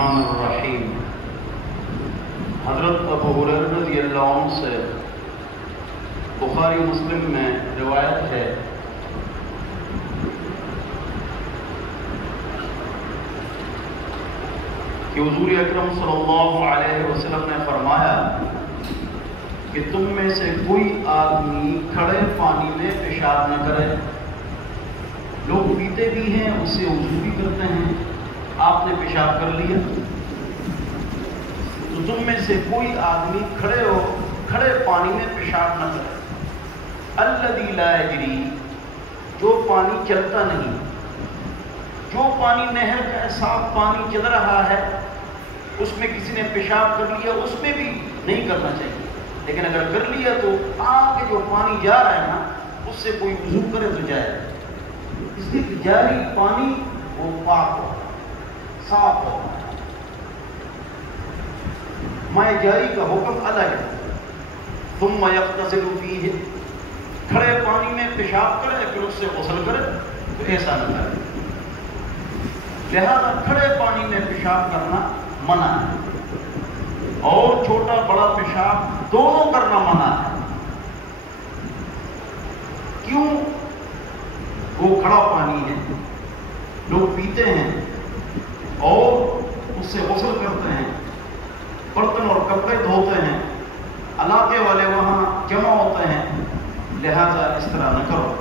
الرحمن الرحیم۔ حضرت ابو ہریرہ رضی اللہ عنہ سے بخاری مسلم میں روایت ہے کہ حضور اکرم صلی اللہ علیہ وسلم نے فرمایا کہ تم میں سے کوئی آدمی کھڑے پانی میں پیشاب نہ کرے۔ لوگ پیتے بھی ہیں، اس سے وضو بھی کرتے ہیں، آپ نے پیشاب کر لیا تو تم میں سے کوئی آدمی کھڑے پانی میں پیشاب نہ کرے۔ الذی لا یجری، جو پانی چلتا نہیں، جو پانی نہر کا صاف پانی چل رہا ہے اس میں کسی نے پیشاب کر لیا، اس میں بھی نہیں کرنا چاہیے، لیکن اگر کر لیا تو آگے جو پانی جا رہا ہے نا اس سے کوئی وضو کرے تو جائے، اس لیے کہ جاری پانی وہ پاک ہو، صاف ہو۔ مائے جاری کا حکم الگ ہے۔ ثم یغتسل فیہ، کھڑے پانی میں پیشاب کرے پھر اس سے غسل کرے تو ایسا نہ کرے، لہذا کھڑے پانی میں پیشاب کرنا منع ہے، اور چھوٹا بڑا پیشاب دونوں کرنا منع ہے۔ کیوں؟ وہ کھڑا پانی ہے، لوگ پیتے ہیں اور اس سے غسل کرتے ہیں، برتن اور کپڑے دھوتے ہیں، علاقے والے وہاں جمع ہوتے ہیں، لہذا اس طرح نہ کرو۔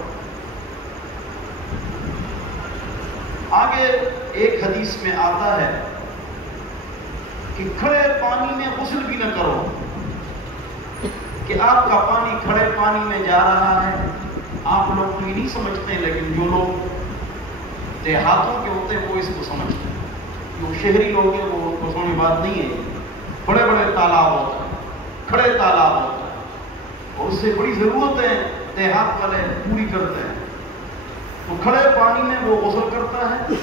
آگے ایک حدیث میں آتا ہے کہ کھڑے پانی میں غسل بھی نہ کرو، کہ آپ کا پانی کھڑے پانی میں جا رہا ہے، آپ لوگ تو یہ نہیں سمجھتے، لیکن جو لوگ دیہاتوں کے ہوتے ہیں وہ اس کو سمجھتے ہیں، جو شہری لوگ ہیں وہ کو سمجھ بات نہیں ہے۔ بڑے بڑے تالاب ہوتے ہیں، کھڑے تالاب ہوتے ہیں، اور اس سے بڑی ضرورتیں دیہات والے پوری کرتے ہیں، تو کھڑے پانی میں وہ غسل کرتا ہے۔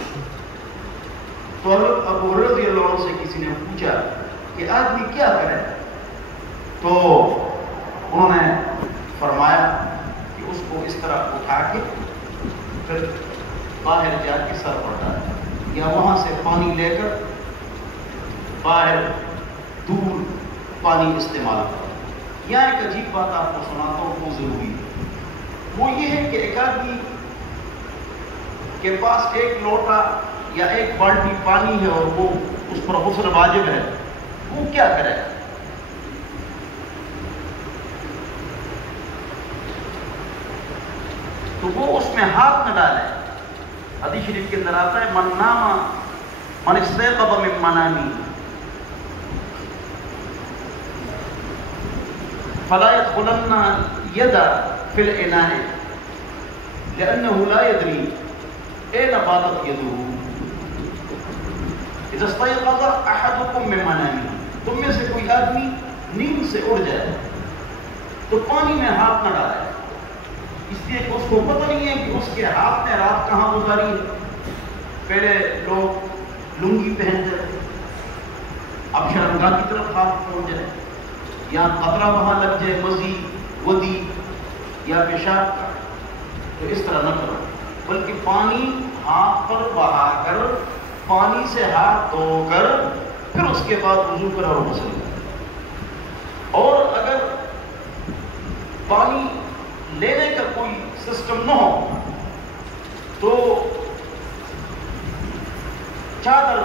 تو حضرت ابو ہریرہ رضی اللہ عنہ سے کسی نے پوچھا کہ آدمی کیا کرے، تو انہوں نے فرمایا کہ اس کو اس طرح اٹھا کے پھر باہر جا کے سر پر ڈالے، یا وہاں سے پانی لے کر باہر دور پانی استعمال کرو۔ یہاں ایک عجیب بات آپ کو سناتا ہوں، وہ ضروری ہے، وہ یہ ہے کہ ایک آدمی کے پاس ایک لوٹا یا ایک بالٹی پانی ہے اور وہ اس پر غسل واجب ہے، وہ کیا کرے؟ تو وہ اس میں ہاتھ نہ ڈالے۔ حدیث شریف کے اندر آتا ہے من استيقظ من منامه فلا يدخلن يدا في الإناء لأنه لا يدري أين باتت يده۔ اذا استيقظ احدكم من منامه، تم میں سے کوئی آدمی نیند سے اڑ جائے تو پانی میں ہاتھ نہ ڈالے، اس لیے کہ اس کو پتہ نہیں ہے کہ اس کے ہاتھ نے رات کہاں گزاری ہے۔ پہلے لوگ لنگی پہنتے تھے، اب شرمگاہ کی طرف ہاتھ پہنچ جائے، یا قطرہ وہاں لگ جائے، مزی ودی یا پیشاب کا، تو اس طرح نہ کرو، بلکہ پانی ہاتھ پر بہا کر پانی سے ہاتھ دھو کر پھر اس کے بعد وضو کرو اور غسل کرو۔ اور اگر پانی لینے کا کوئی سسٹم نہ ہو تو چادر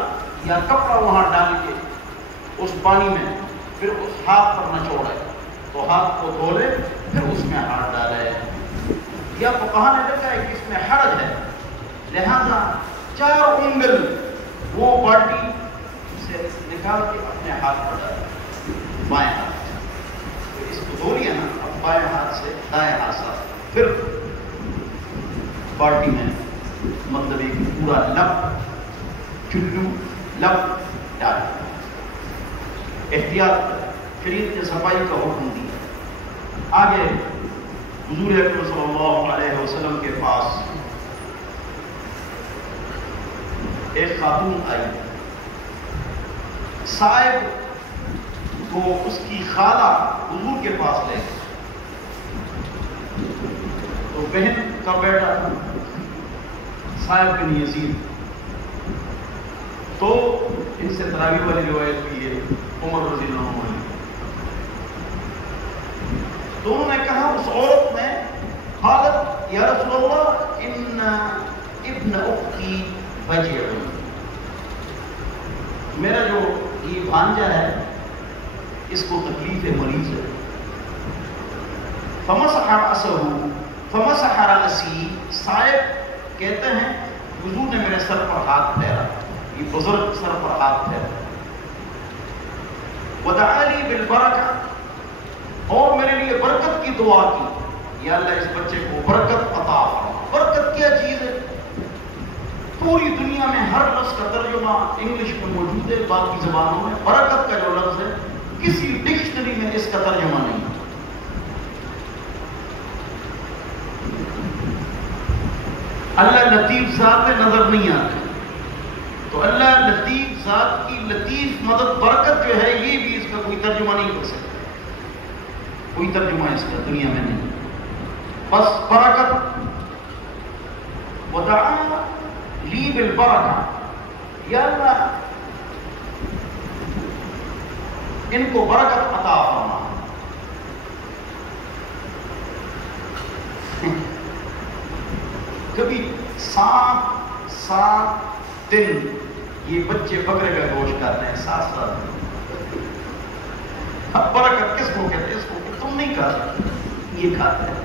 یا کپڑا وہاں ڈال کے اس پانی میں پھر اس ہاتھ پر نہ چھوڑے، تو ہاتھ کو دھو لے پھر اس میں ہاتھ ڈالے۔ یا فقہاء نے لکھا ہے کہ اس میں حرج ہے، لہذا 4 انگل وہ بالٹی سے نکال کے اپنے ہاتھ پر ڈالے، بائیں ہاتھ سے، اس کو دھو لیا نا، اب بائیں ہاتھ سے دائیں ہاتھ سے پھر بالٹی میں مطلب ایک پورا چلو لب ڈال، احتیاط شریعت نے صفائی کا حکم دیا۔ آگے حضور اکرم صلی اللہ علیہ وسلم کے پاس ایک خاتون آئی، صاحب کو اس کی خالہ حضور کے پاس لے گئی، تو بہن کا بیٹا صاحب بن یزید، تو ان سے تراویح والی روایت بھی ہے عمر رضی اللہ عنہ، تو انہوں نے کہا اس عورت نے قالت یا رسول اللہ ان ابن اختی بجع، میرا جو یہ بھانجا ہے اس کو تکلیف مریض ہے، فمسح رأسه فمسح رأسی، صاحب کہتے ہیں حضور نے میرے سر پر ہاتھ پھیرا، یہ بزرگ سر پر ہاتھ پھیرا، ودعا لی بالبرکہ، اور میرے لیے برکت کی دعا کی، یا اللہ اس بچے کو برکت عطا فرما۔ برکت کیا چیز ہے؟ پوری دنیا میں ہر لفظ کا ترجمہ انگلش میں موجود ہے، باقی زبانوں میں برکت کا جو لفظ ہے کسی ڈکشنری میں اس کا ترجمہ نہیں ہے۔ اللہ لطیف ذات میں نظر نہیں آتے، تو اللہ لطیف ذات کی لطیف مدد برکت جو ہے یہ بھی اس کا کوئی ترجمہ نہیں کر سکتا، کوئی ترجمہ اس کا دنیا میں نہیں، بس برکت۔ ودعا لی بالبرکہ، یا اللہ ان کو برکت عطا فرما۔ کبھی 7 دن یہ بچے بکرے کا گوشت کھاتے ہیں، 7 دن۔ اب برکت کس کو کہتے ہیں؟ اس کو کہ تم نہیں کھاتے، یہ کھاتے ہیں،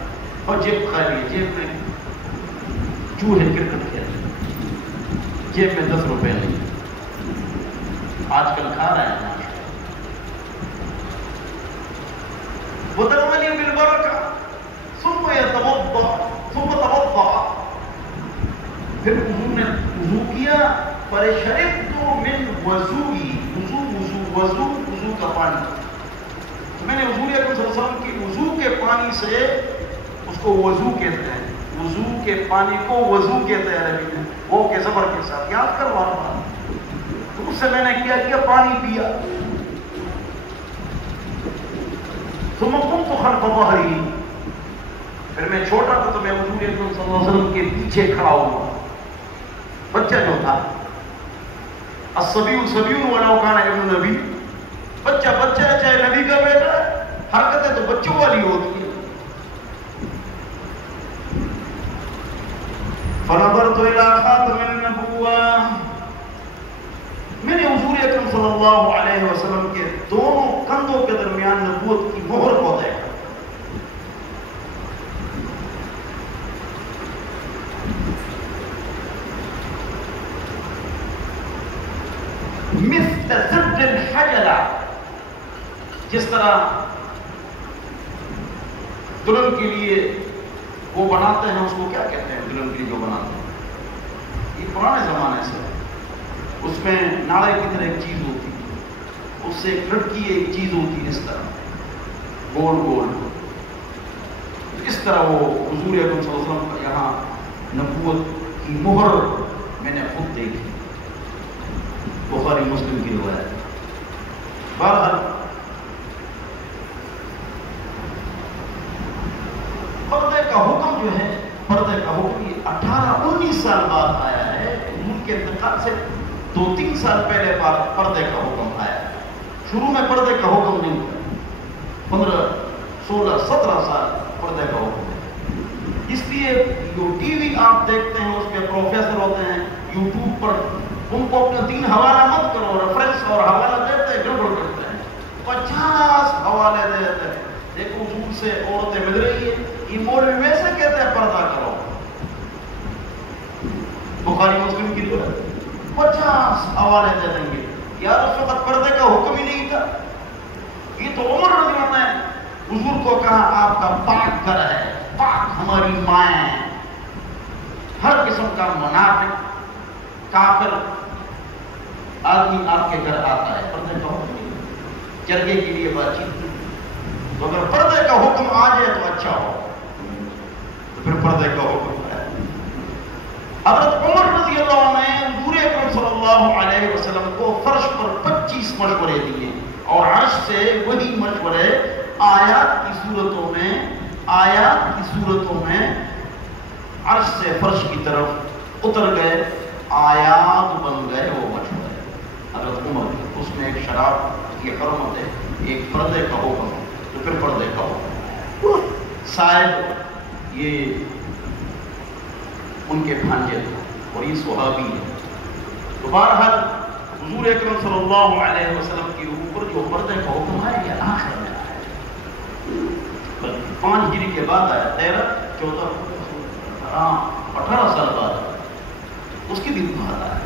اور جیب خالی ہے، جیب میں چوہے کرکٹ کھیلتے، جیب میں 10 روپے نہیں، آج کل کھا رہے ہیں۔ وَدَعَا لِي بِالْبَرَكَةِ ثُمَّ يَتَوَضَّأَ ثُمَّ تَوَضَّأَ، پھر انہوں نے وضو کیا، فَشَرِبْتُ مِنْ وَضُوئِهِ، وضو کا پانی، تو میں نے حضور اکرم صلی اللہ علیہ وسلم کی وضو کے پانی سے، اس کو وضو کہتے ہیں، وضو کے پانی کو وضو کہتے ہیں عربی میں، وہ کے زبر کے ساتھ، یاد کروا رہا ہوں، تو اس سے میں نے کیا پانی پیا۔ ثم قمت خلف ظهري، پھر میں چھوٹا تھا تو میں حضور اکرم صلی اللہ علیہ وسلم کے پیچھے کھڑا ہوا، بچہ جو تھا، الصبی صبی ولو کان ابن نبی، بچہ ہے چاہے نبی کا بیٹا ہے، حرکتیں تو بچوں والی ہوتی ہیں۔ فنظرت الى خاتم النبوة، میں نے حضور اکرم صلی اللہ علیہ وسلم کے دونوں کندھوں کے درمیان نبوت کی مہر کو دیکھا۔ مثل زبد الحجلہ، جس طرح دلہن کے لیے وہ بناتے ہیں، اس کو کیا کہتے ہیں دلہن کے لیے جو بناتے ہیں، یہ پرانے زمانے سے، اس میں ناڑے کی طرح ایک چیز ہوتی ہے، اس سے ایک لڑکی ایک چیز ہوتی ہے، اس طرح گول گول، اس طرح وہ حضور اکرم صلی اللہ علیہ وسلم کا یہاں نبوت کی مہر میں نے خود دیکھی، بخاری مسلم کی روایت۔ بہرحال پردے کا حکم جو ہے، پردے کا حکم یہ 18-19 سال بعد آیا ہے، ان کے انتقال سے 2-3 سال پہلے پردے کا حکم آیا ہے، شروع میں پردے کا حکم نہیں تھا، 15 16 17 سال پردے کا حکم ہے۔ اس لیے جو ٹی وی آپ دیکھتے ہیں اس پہ پروفیسر ہوتے ہیں یوٹیوب پر، ان کو اپنا دین حوالہ مت کرو، ریفرنس اور حوالہ دیتے ہیں، گڑبڑ کرتے ہیں، 50 حوالے دیتے ہیں، دیکھو حضور سے عورتیں مل رہی ہیں، یہ مولوی ویسے کہتے ہیں پردہ کرو، بخاری مسلم کی روایت، 50 حوالے دے دیں گے، یار اس وقت پردے کا حکم ہی نہیں تھا، یہ تو عمر رضی اللہ عنہ نے حضور کو کہا آپ کا پاک گھر ہے، پاک ہماری مائیں، ہر قسم کا منافق کافر آدمی آپ کے گھر آتا ہے، پردے کا حکم نہیں، جرگے کے لیے بات چیت نہیں، تو اگر پردے کا حکم آ جائے تو اچھا ہو، تو پھر پردے کا حکم ہے۔ حضرت عمر رضی اللہ عنہ نے حضور اکرم صلی اللہ علیہ وسلم کو فرش پر 25 مشورے دیے، اور عرش سے وہی مشورے آیات کی صورتوں میں عرش سے فرش کی طرف اتر گئے، آیات بن گئے وہ مشورے۔ حضرت عمر اس میں ایک شراب کی حرمت ہے، ایک پردے کا حکم ہے، تو پھر پردے کا حکم صاحب یہ ان کے بھانجے تھے اور یہ صحابی ہے. تو بہرحال حضور اکرم صلی اللہ علیہ وسلم کی روح پر جو پردے کا حکم ہے یہ آخر میں آیا، 5 ہجری کے بعد آیا، 13 14 18 سال بعد اس کے دن بعد آیا.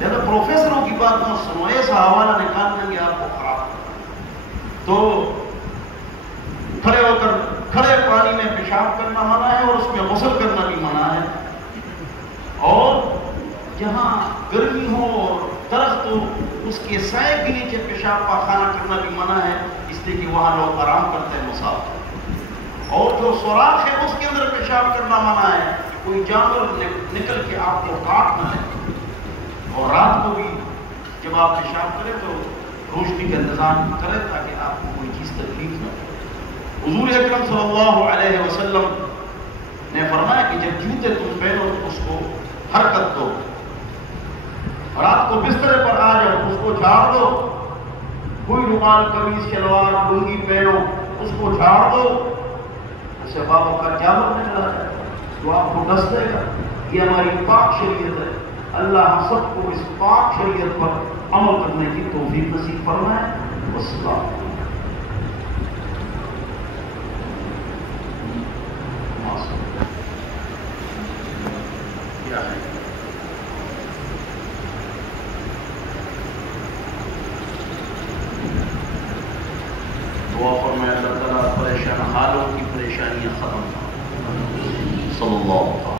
لہذا پروفیسروں کی بات نہ سنو، ایسا حوالہ نکال دیں گے آپ کو خراب. تو کھڑے ہو کر کھڑے پانی میں پیشاب کرنا منع ہے اور اس میں غسل کرنا بھی منع ہے، اور جہاں گرمی ہو اور درخت ہو اس کے سائے کے نیچے پیشاب پاخانہ کرنا بھی منع ہے، اس لیے کہ وہاں لوگ آرام کرتے ہیں مسافر. اور جو سوراخ ہے اس کے اندر پیشاب کرنا منع ہے، کوئی جانور نکل کے آپ کو کاٹ نہ لے. اور رات کو بھی جب آپ پیشاب کریں تو روشنی کا انتظام کریں تاکہ آپ کو کوئی چیز تکلیف نہ ہو. حضور اکرم صلی اللہ علیہ وسلم نے فرمایا کہ جب جوتے تم پہنو تو اس کو حرکت دو، رات کو بستر پر آ جاؤ اس کو جھاڑ دو، کوئی رومال قمیض شلوار لنگی پہنو اس کو جھاڑ دو، اس سے بابوں کا جانور نکلا جائے تو آپ کو ڈس دے گا. یہ ہماری پاک شریعت ہے. اللہ ہم سب کو اس پاک شریعت پر عمل کرنے کی توفیق نصیب فرمائے. والسلام. کیا ہے دعا فرمائے اللہ تعالیٰ پریشان حالوں کی پریشانیاں ختم. صلی اللہ